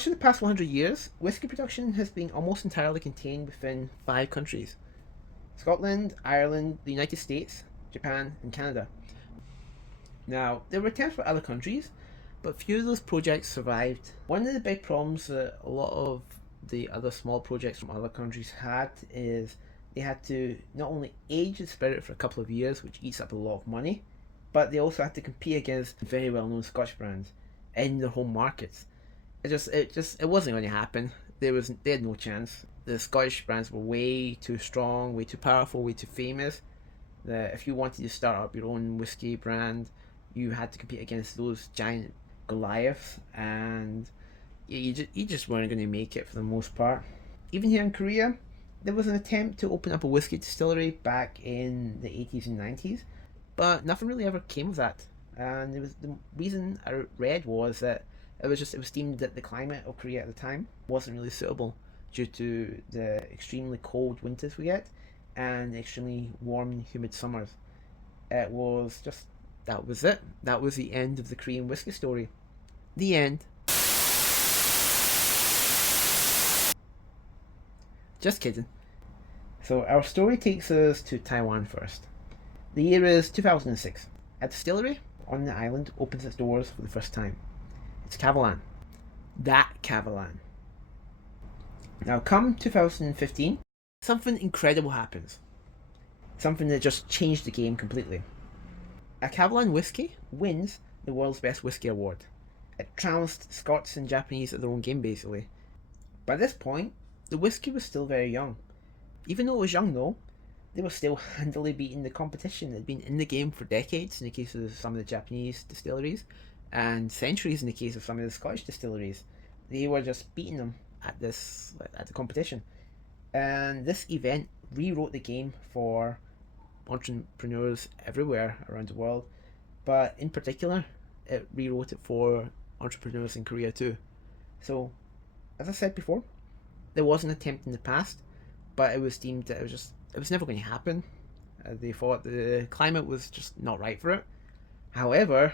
much of the past 100 years, whisky production has been almost entirely contained within 5 countries: Scotland, Ireland, the United States, Japan, and Canada. Now, there were attempts for other countries, but few of those projects survived. One of the big problems that a lot of the other small projects from other countries had is they had to not only age the spirit for a couple of years, which eats up a lot of money, but they also had to compete against very well-known Scotch brands in their home markets. It wasn't going to happen. They had no chance. The Scottish brands were way too strong, way too powerful, way too famous. That if you wanted to start up your own whiskey brand, you had to compete against those giant Goliaths, and you just weren't going to make it for the most part. Even here in Korea, there was an attempt to open up a whiskey distillery back in the 80s and 90s, but nothing really ever came of that. And the reason I read was that it was deemed that the climate of Korea at the time wasn't really suitable due to the extremely cold winters we get and extremely warm and humid summers. It was just that was it. That was the end of the Korean whiskey story. The end. Just kidding. So our story takes us to Taiwan first. The year is 2006. A distillery on the island opens its doors for the first time. It's Kavalan. That Kavalan. Now come 2015, something incredible happens. Something that just changed the game completely. A Kavalan whiskey wins the World's Best Whiskey Award. It trounced Scots and Japanese at their own game, basically. By this point, the whiskey was still very young. Even though it was young though, they were still handily beating the competition that had been in the game for decades in the case of some of the Japanese distilleries, and centuries in the case of some of the Scottish distilleries. They were just beating them at the competition. And this event rewrote the game for entrepreneurs everywhere around the world, but in particular, it rewrote it for entrepreneurs in Korea too. So, as I said before, there was an attempt in the past, but it was deemed that it was never going to happen. They thought the climate was just not right for it. However,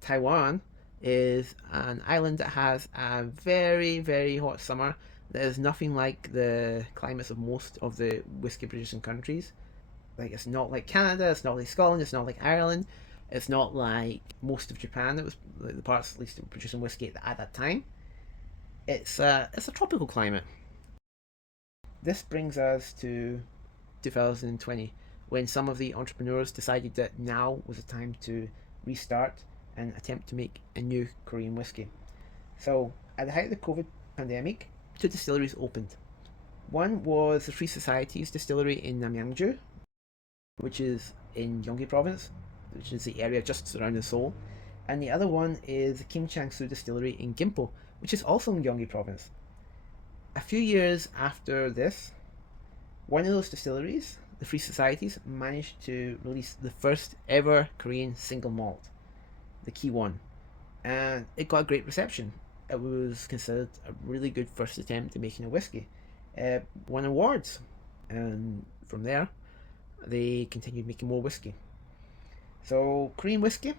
Taiwan is an island that has a very, very hot summer that is nothing like the climates of most of the whiskey producing countries. Like, it's not like Canada, it's not like Scotland, it's not like Ireland, it's not like most of Japan that was like the parts at least that were producing whiskey at that time. It's a tropical climate. This brings us to 2020, when some of the entrepreneurs decided that now was the time to restart and attempt to make a new Korean whiskey. So, at the height of the COVID pandemic, 2 distilleries opened. One was the Free Society's distillery in Namyangju, which is in Gyeonggi province, which is the area just surrounding Seoul, and the other one is the Kim Chang-soo distillery in Gimpo, which is also in Gyeonggi province. A few years after this, one of those distilleries, the Free Societies, managed to release the first ever Korean single malt, the kione, and it got a great reception. It was considered a really good first attempt at making a whiskey. It won awards, and from there, they continued making more whiskey. So, Korean whiskey,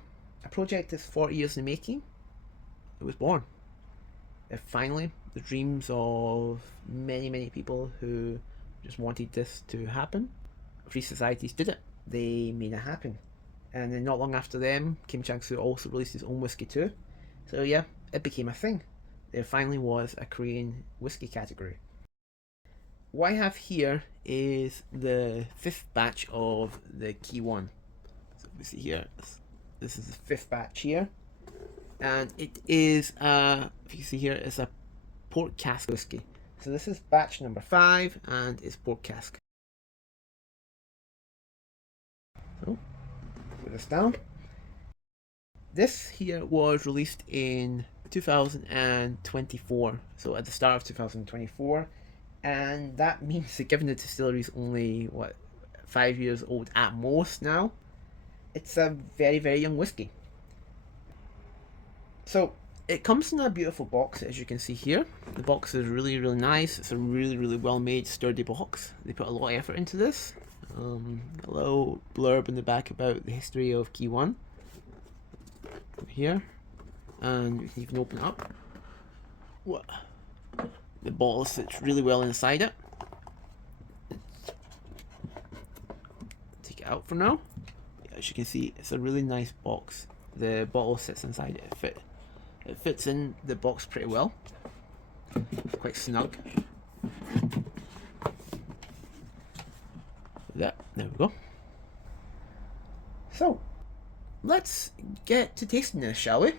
a project that's 40 years in the making, it was born. Finally, the dreams of many, many people who just wanted this to happen, Free Societies did it. They made it happen. And then not long after them, Kim Chang-soo also released his own whiskey too. So yeah, it became a thing. There finally was a Korean whiskey category. What I have here is the 5th batch of the kione. So we see here, this is the 5th batch here. And it is, if you see here, it's a port cask whiskey. So this is batch number 5, and it's port cask. So, put this down. This here was released in 2024, so at the start of 2024, and that means that given the distillery is only, 5 years old at most now, it's a very, very young whiskey. So, it comes in a beautiful box, as you can see here. The box is really, really nice. It's a really, really well made, sturdy box. They put a lot of effort into this. A little blurb in the back about the history of kione. Over here. And you can even open it up. What? The bottle sits really well inside it. Take it out for now. As you can see, it's a really nice box. The bottle sits inside it. It fits in the box pretty well. It's quite snug. There we go. So, let's get to tasting this, shall we?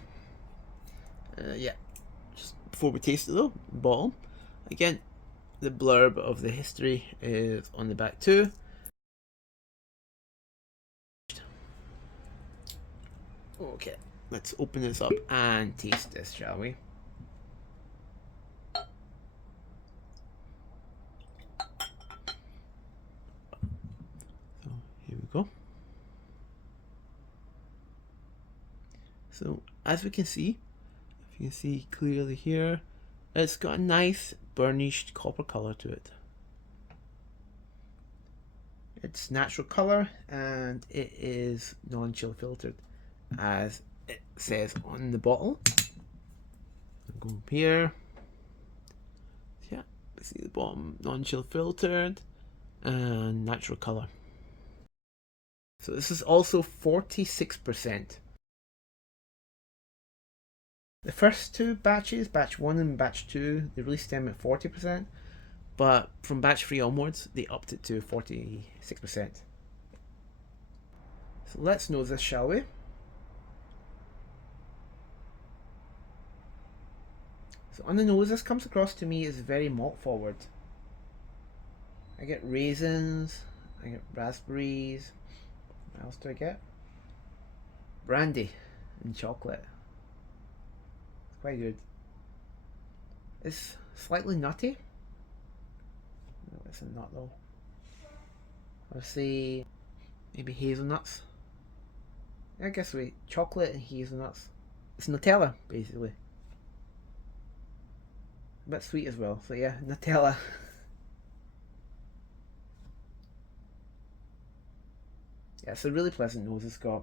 Yeah. Just before we taste it though, bottle. Again, the blurb of the history is on the back too. Okay, let's open this up and taste this, shall we? So here we go. So as we can see, if you can see clearly here, it's got a nice burnished copper color to it. It's natural color and it is non-chill filtered, as it says on the bottle. I'll go up here. Yeah, see the bottom, non-chill filtered and natural color. So this is also 46%. The first two batches, batch 1 and batch 2, they released them at 40%, but from batch 3 onwards, they upped it to 46%. So let's nose this, shall we? So on the nose, this comes across to me as very malt forward. I get raisins, I get raspberries, what else do I get? Brandy and chocolate. Quite good. It's slightly nutty. No, it's a nut though. I'll say maybe hazelnuts. I guess wait, chocolate and hazelnuts. It's Nutella, basically. A bit sweet as well, so yeah, Nutella. Yeah, it's a really pleasant nose it's got.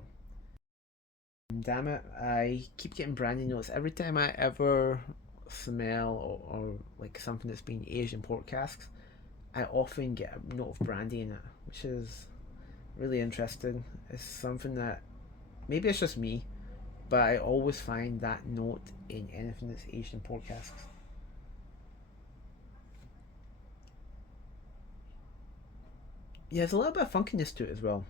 Damn it, I keep getting brandy notes every time I ever smell or like something that's been aged in port casks. I often get a note of brandy in it, which is really interesting. It's something that maybe it's just me, but I always find that note in anything that's aged in port casks. Yeah, there's a little bit of funkiness to it as well.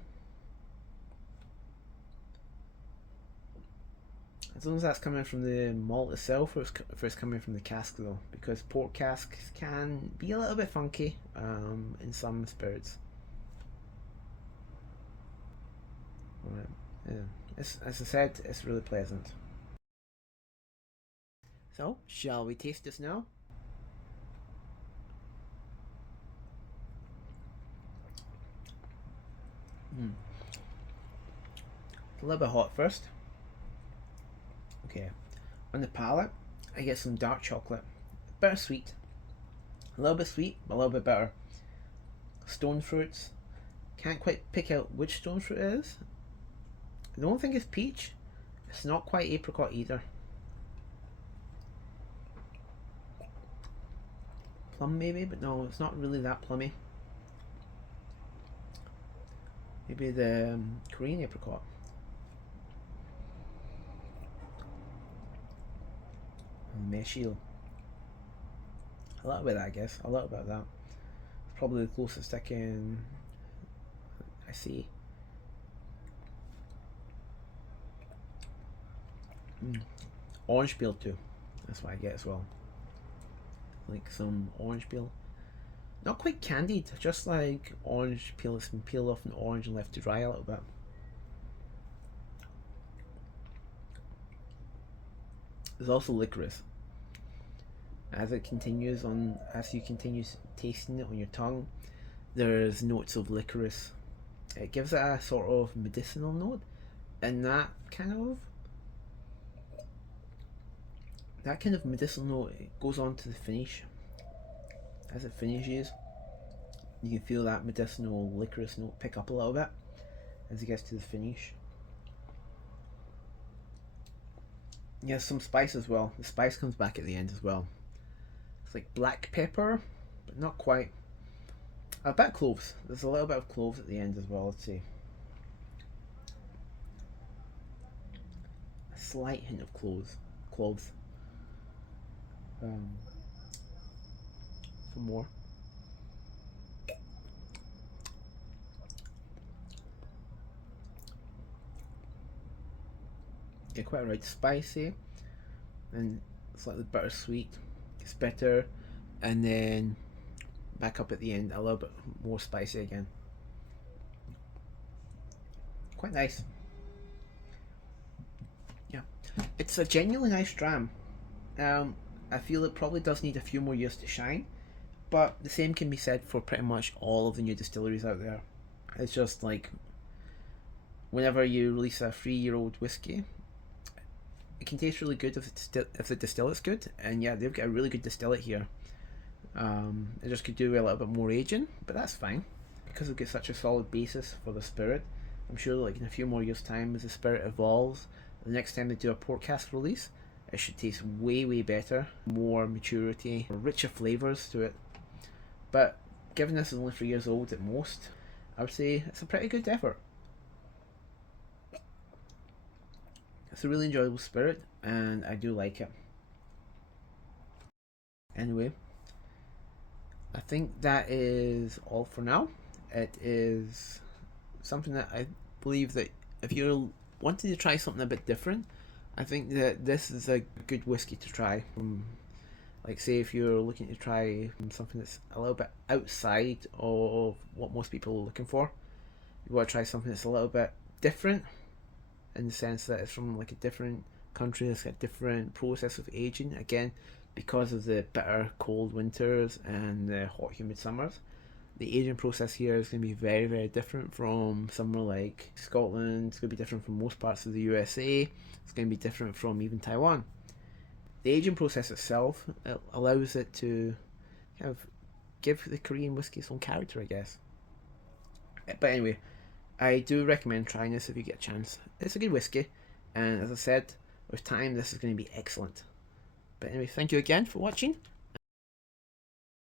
As long as that's coming from the malt itself, or if it's coming from the cask though, because port casks can be a little bit funky in some spirits. Right. Yeah. As I said, it's really pleasant. So, shall we taste this now? It's a little bit hot first. Okay, on the palate, I get some dark chocolate, bittersweet, a little bit sweet, but a little bit bitter. Stone fruits, can't quite pick out which stone fruit it is. I don't think it's peach. It's not quite apricot either. Plum maybe, but no, it's not really that plummy. Maybe the Korean apricot. Meshil. A little bit of that, I guess. A little bit of that. It's probably the closest I can. I see. Orange peel too. That's what I get as well. Like some orange peel. Not quite candied, just like orange peel that's been peeled off an orange and left to dry a little bit. There's also licorice. As you continue tasting it on your tongue, there's notes of licorice. It gives it a sort of medicinal note, and that kind of medicinal note goes on to the finish. As it finishes, you can feel that medicinal licorice note pick up a little bit as it gets to the finish. Yeah, some spice as well. The spice comes back at the end as well. It's like black pepper, but not quite. A bit of cloves. There's a little bit of cloves at the end as well, I'd say. A slight hint of cloves. Um, some more. Yeah, quite right. Spicy and slightly bittersweet. It's bitter, and then back up at the end, a little bit more spicy again. Quite nice. Yeah, it's a genuinely nice dram. I feel it probably does need a few more years to shine, but the same can be said for pretty much all of the new distilleries out there. It's just like whenever you release a 3-year-old whiskey, it can taste really good if the distillate's good, and yeah, they've got a really good distillate here. It just could do a little bit more aging, but that's fine because they've got such a solid basis for the spirit. I'm sure like in a few more years' time, as the spirit evolves, the next time they do a port cask release, it should taste way better, more maturity, richer flavours to it. But given this is only 3 years old at most, I would say it's a pretty good effort. It's a really enjoyable spirit, and I do like it. Anyway, I think that is all for now. It is something that I believe that if you're wanting to try something a bit different, I think that this is a good whiskey to try. Like say if you're looking to try something that's a little bit outside of what most people are looking for, you want to try something that's a little bit different in the sense that it's from like a different country, that's got a different process of aging. Again, because of the bitter cold winters and the hot humid summers, the aging process here is going to be very different from somewhere like Scotland. It's going to be different from most parts of the USA. It's going to be different from even Taiwan. The aging process itself, it allows it to kind of give the Korean whiskey its own character, I guess. But anyway, I do recommend trying this if you get a chance. It's a good whiskey, and as I said, with time this is going to be excellent. But anyway, thank you again for watching,